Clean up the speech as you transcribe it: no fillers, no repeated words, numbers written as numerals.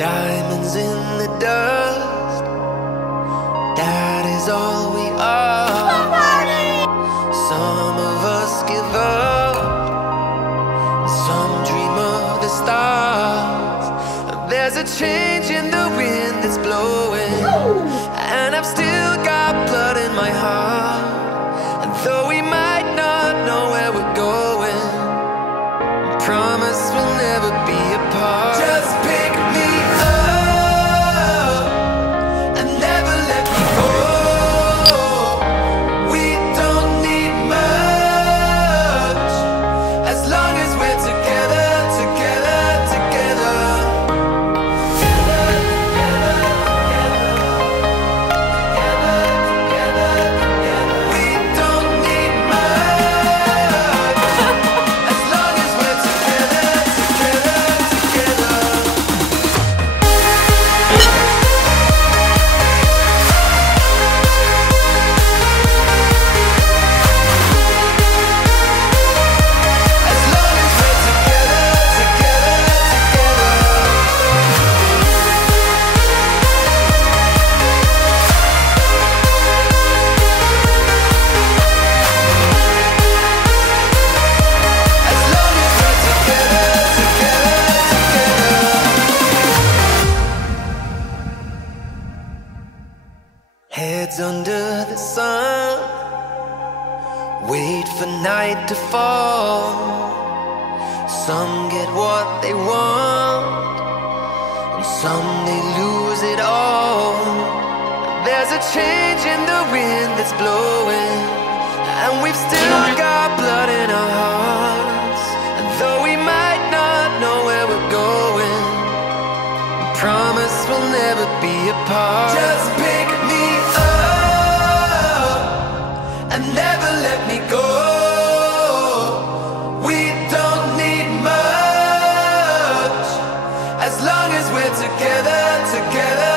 Diamonds in the dust, that is all we are. Some of us give up, some dream of the stars. There's a change in the wind that's blowing, and I've still got blood in my heart. And though we might not know where we're going, promise we'll never be apart. Just pick me up and never let me go. We don't need much, as long as we're together, together, together. We don't need much, as long as we're together, together, together. As long as we're together, together, together. As long as we're together, together, together. Heads under the sun, wait for night to fall. Some get what they want, and some they lose it all. There's a change in the wind that's blowing, and we've still got blood in our hearts. And though we might not know where we're going, promise we'll never be apart. Just pick me up and never let me go. We don't need much, as long as we're together, together,